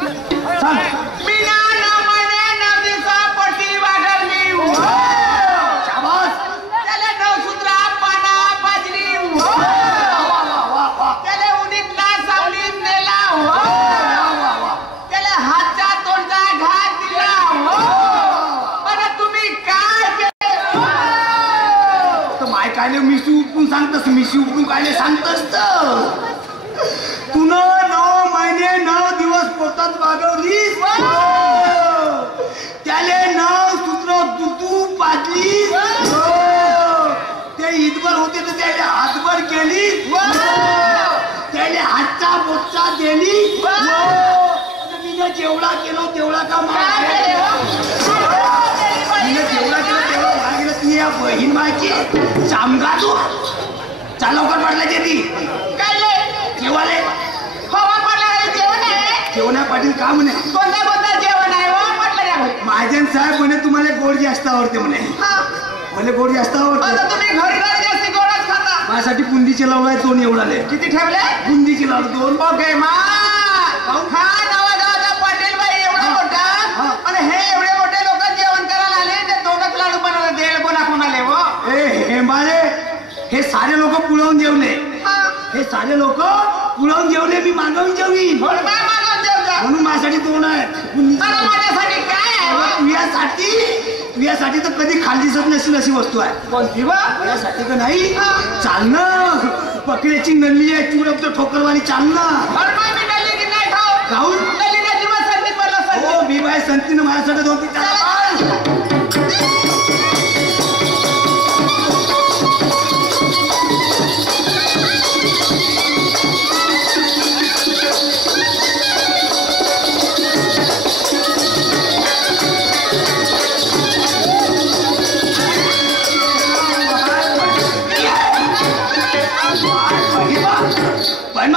सांग. बिना न म्हणे न दिसा पटी वाढवली शाबास. त्याला नवसूत्रा पाना पाजली त्याला उडीतला सावलीत नेला त्याला हातचा तोंडचा घात दिला पण तुम्ही काय केलं माय कायले मिशी उपटून सांगतस. मिशी उपटून कायले सांगतस. तुन 9 महिने 9 दिवस पोटात वागवलीस. त्याले 9 सूत्र तू पाजलीस. ते ईदभर होते तर त्याला हातभर केली. त्याले हातचा बोटचा दिली. मी जेवढा केलो तेवढा का जेवढा केलं तेवढा मागितलं. ती या बहीण माझी चामगा तू चाल लवकर पडल्याची ती जेवाले हवा पडला जेवण आहे जेवणा पाटील का म्हणे कोणत्या कोणत्या जेवण आहे म्हटलं महाजन साहेब म्हणे तुम्हाला गोड जास्त आवडते म्हणे. मला गोड जास्त आवडते. तुम्ही घरी घरी जास्ती गोडच खाता. माझ्यासाठी बुंदीचे लावू आहे 2 एवढाले. किती ठेवले बुंदीचे लावू 2. ओके मा हा गावागावाचा पाटील बाई एवढा मोठा आणि हे एवढे मोठे लोक जेवण करायला आले ते 2च लाडू बनवले देळ कोणा कोणाले हो हे मारे हे सारे लोक पुळवून जेवले. हे सारे लोक पुळवून जेवले. मी मागवून जेवीन म्हणून माझ्यासाठी 2 आहेत. माझ्यासाठी काय आहे तुझ्यासाठी तर कधी खाली दिसत नसेल अशी वस्तू आहे. कोणती माझ्यासाठी तर नाही. चालणं पकड्याची नल्ली आहे. चिवडं ठोकरवाणी चालणं खाऊन हो मी बाय संतीनं माझ्यासाठी 2-3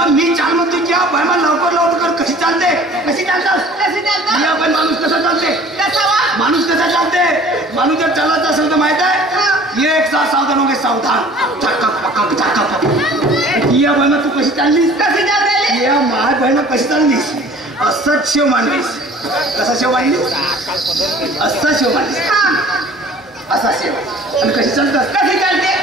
मी चाल म्हणतो क्या लवकर लवकर कशी चालते. कशी चालतात माणूस कसा चालते. माणूस कसा चालते. माणूस जर चालत असेल तर माहित आहे एक साथ सावधान होगे सावधान या बहिणा तू कशी चाललीस. या माय बहिणा कशी चाललीस. असंच शेव मांडलीस. कसा शेव मांडलीस. असा शेव मांडलीस. असा शेव आणि कशी चालतात. कशी चालते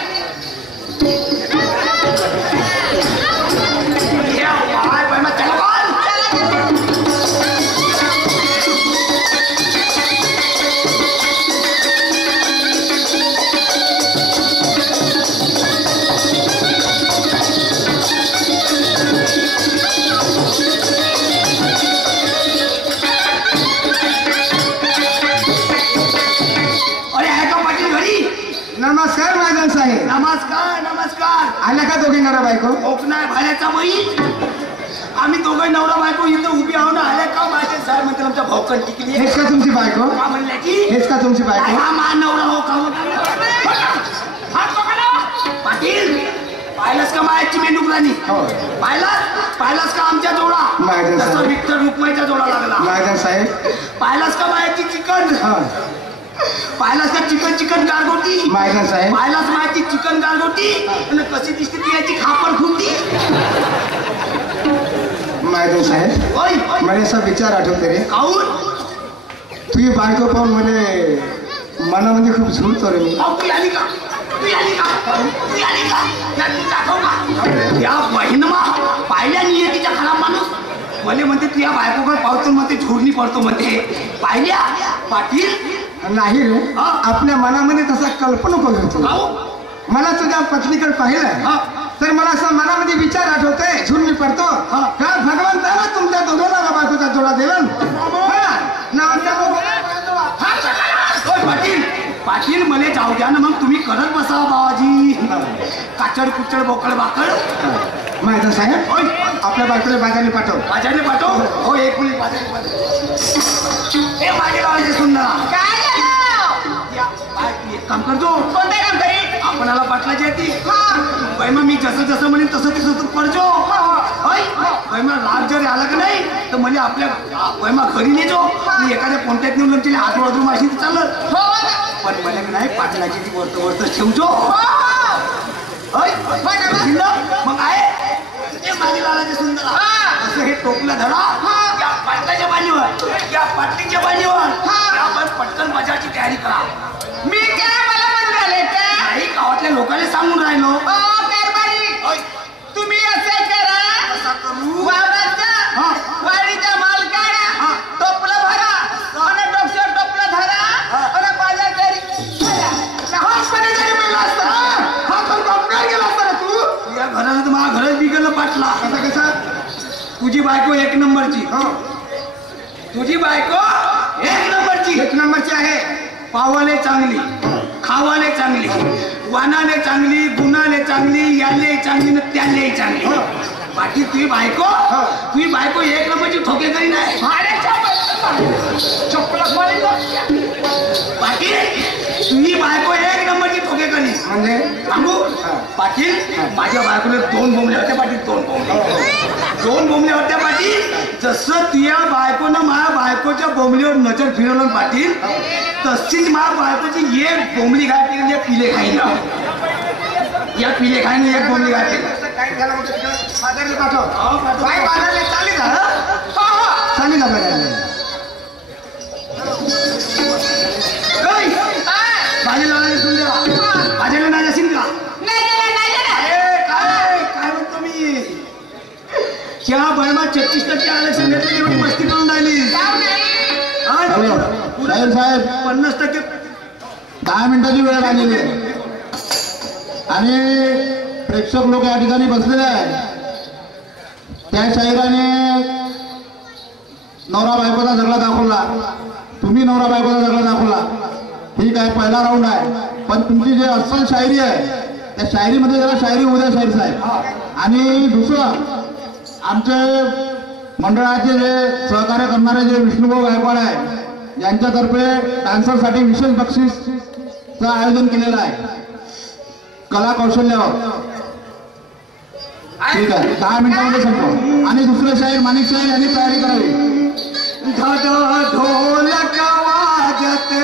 नमस्कार महाजन साहेब. नमस्कार नमस्कार. आल्या का दोघे नवरा बायको. ओपनाय भाड्याचा बाई. आम्ही दोघे नवरा बायको इथं उभी आहो ना. आल्या का महाजन साहेब म्हणतात आमच्या भाऊकन टिकली. हेच का तुमची बायको. का म्हणल्या की हेच का तुमची बायको. हा मा नवरा हो का पाटील पाहिलास का मायाची मेंढुकराणी. पाहिलास का आमच्या जोडा तसं विठ्ठल रुक्माईचा जोडा लागला. महाजन साहेब पाहिलास का मायाची चिकन. पाहिलास का चिकन गारगोटी. महाजन साहेब पाहिलास मायाची चिकन गारगोटी आणि कशी दिसते ती याची खापर खुंटी. महाजन साहेब मला असा विचार आठवते रे. काऊन तुझी बायको पाहून म्हणे मनामध्ये खूप झुलतो रे. मी आली का या बहिणमा पाहिल्या नियतीच्या खराब माणूस मला म्हणते तुझ्या बायकोकडे पावतो म्हणते झोडणी पडतो म्हणते. पाहिल्या पाटील नाही रे. आपल्या मनामध्ये तसा कल्पना होतो. मला तुझ्या पत्नीकडे पाहिलं तर मला असं मनामध्ये विचार आठवतोय झुलमी पडतो का भगवंताला तुमच्या दोघांना बायकोचा जोडा दिला. पाटील मला जाऊ द्या ना मग तुम्ही करत बसा बाबाजी. काचड कुचड बोकड बाकड. माहिती साहेब आपल्या बायकोला बाजारने पाठव. हो एक मिनिट हे माझे लावायचे सुंदर काय काम करतो. कोणतं काम करी आपणाला पाटलाची येते. मग मी जसं म्हणेन तसं तू करजो. राग जर आला का नाही तर म्हणजे आपल्या घरी नेजो. मी एखाद्या कोणत्यात नेऊन तिला आजूबाजू माशी चालत पण मला नाही पाटलाची ती वरत ठेवजो. मग आहे माझे लालाचे सुंदर असं हे टोपला धडा पाटलाच्या या पाटलीच्या बाणीवर आपण पटकन मजाची तयारी करा. मी काय मला म्हणाले का नाही गावातल्या लोकांना सांगून राहिलो. कारभारी तुम्ही असं करा वावरात जा वाडीच्या मालकाला टोपलं भरा आणि डोक्यावर टोपलं धरा आणि बाजार तरी लहानपणी जरी मिळला असता हा तर गंभीर गेला असता ना तू. या घरानं तर मला घरच बिघडलं पाटला. कसा कसा तुझी बायको एक नंबरची. तुझी बायको एक नंबरची आहे. पावाले चांगली, खावाले चांगली, वानाले चांगली, गुणाले चांगली, याले चांगली न त्याले चांगली. बाकी तुझी बायको एक नंबरची ठोकेकरी नाही. बाकी तुझी बायको एक नंबरची ठोकेकरी म्हणजे सांगू पाटील. माझ्या बायकोने 2 बोंबले होते पाटील. 2 बोंबले होत्या पाटील. जसं तुझ्या बायकोनं माझ्या बायकोच्या बोंबलीवर नजर फिरवलं पाटील तशीच माझ्या बायकोची एक बोंबली घातली म्हणजे पिले खाईन. या पिले खाईन एक बोंबली घातली. काय झालं बाजारला पाठव बाय बाजारला चालली जा चालेल ना भाजीला सुन देवा. भाजीला नाही असेल का काय म्हणतो मी. त्या बळमा 36% आरक्षण घेतलं एवढी मस्ती करून राहिली. साहेब 50% 10 मिनिटाची वेळ लागलेली आहे आणि प्रेक्षक लोक या ठिकाणी बसलेले आहेत. त्या शाहिराने नवरा बायकोचा झगडा दाखवला. तुम्ही नवरा बायकोचा झगडा दाखवला. ठीक आहे पहिला राऊंड आहे. पण तुमची जे अस्सल शायरी आहे त्या शायरीमध्ये जरा शायरी होऊ द्या शाहीर साहेब. आणि दुसरं आमचे मंडळाचे जे सहकार्य करणारे जे विष्णुभाऊ गायकवाड आहे यांच्यातर्फे डान्सरसाठी विशेष बक्षीसचं आयोजन केलेलं आहे कला कौशल्यावर. ठीक आहे 10 मिनिटांमध्ये संपतो. आणि दुसरे शाहीर माणिक शाहीर यांनी तयारी करावी. ढोलक वाजते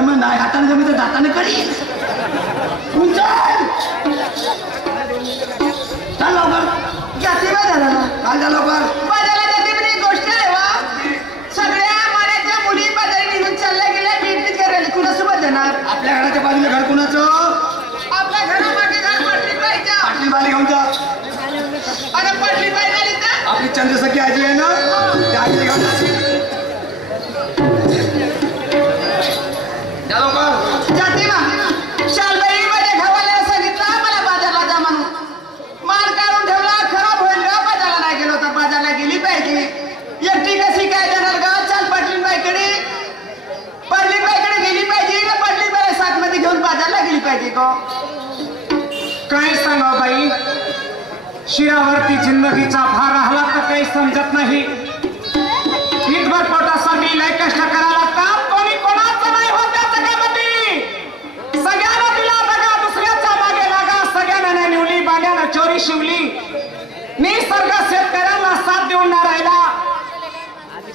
मग नाही हाताने जमी तर दाताने करी चाल लवकर जाते बाजाराला चाल जा लवकर बाजाराला जाते पण एक गोष्ट आहे वा सगळ्या माण्याच्या मुली बाजारी निघून चालल्या गेल्या भेट करायला कुणासोबत जाणार आपल्या घराच्या बाजूला घर कुणाचं आपल्या घरामागे घर पाटली पाहिजे पाटली बाली घेऊन जा अरे पाटली पाहिजे आली तर आपली चंद्रसखी आजी आहे ना त्या आजीला घेऊन जा लवकर जाते मग शालबाई माझ्या घरवाल्याला सांगितलं मला बाजारला जा म्हणून माल काढून ठेवला खराब होईल ग बाजारला नाही गेलो तर बाजारला गेली पाहिजे एकटी कशी काय जाणार ग चाल पाटलीबाईकडे गेली पाहिजे का पाटलीबाईला साथ मध्ये घेऊन बाजारला गेली पाहिजे ग काय सांगा बाई शिरावरती जिंदगीचा भार राहिला तर काही समजत नाही इतभर पोटासाठी लय कष्ट करायला लागतात कोणी कोणाचं नाही होत त्या जगामध्ये सगळ्यांना दिला बघा दुसऱ्याच्या मागे लागा सगळ्यांना निवली बांड्यानं चोरी शिवली निसर्ग शेतकऱ्यांना साथ देऊन नाही राहिला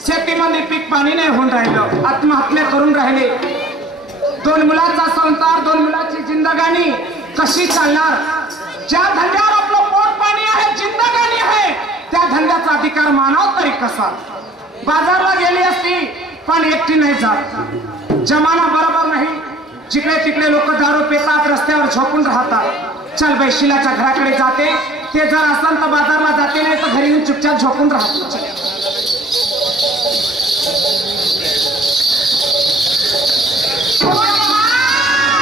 शेतीमध्ये पीक पाणी नाही होऊन राहिलं आत्महत्या करून राहिले 2 मुलाचा संसार 2 मुलाची जिंदगानी कशी चालणार ज्या धंद्यावर आपलं पोट पाणी आहे जिंदगानी आहे त्या धंद्याचा अधिकार मानाव तरी कसा बाजारला गेली असती पण एकटी नाही जात जमाना बरोबर नाही जिकडे तिकडे लोक दारू पितात रस्त्यावर झोपून राहतात चल बाई शिलाच्या घराकडे जाते ते जर असेल तर बाजारला जाते नाही तर घरी येऊन चुपचाप झोपून राहते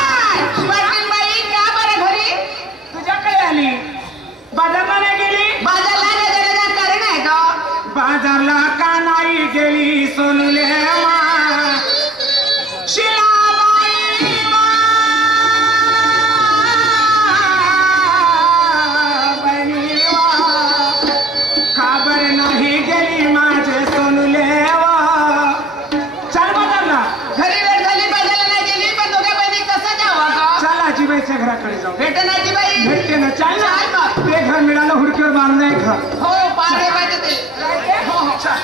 पाटलीबाई का बरं घरी तुझ्याकडे आली बाजारला नाही गेली बाजारला गेलेल्या कारण आहे का बाजारला का नाही गेली सोनुले मा शिलाबाई मा बहिणी वा का बरं नाही गेली माझे सोनुले वा चल बाजारला घरी वेळ झाली बाजारला नाही गेली पण दोघ्या बहिणी कसं जावा का चल आजीबाईच्या घराकडे जाऊ भेट नाही बाई भेटते ना चाल ना चाल मग. ते घर मिळालं हुडकीवर बांधलंय घर हो पारे पाहिजे ते हो हो चाल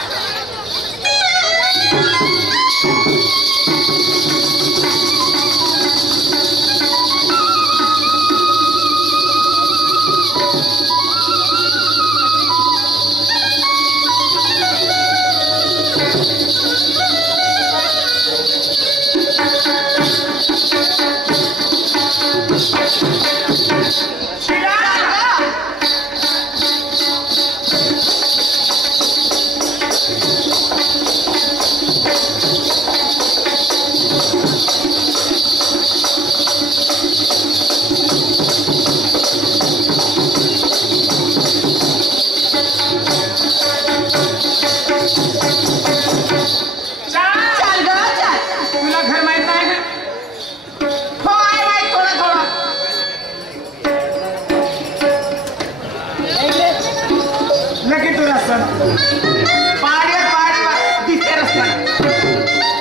ग चाल तुला घर माहित आहे का हो आहे माहित थोडं थोडं लगेच तुला सण पाडे दिसते रस्त्याला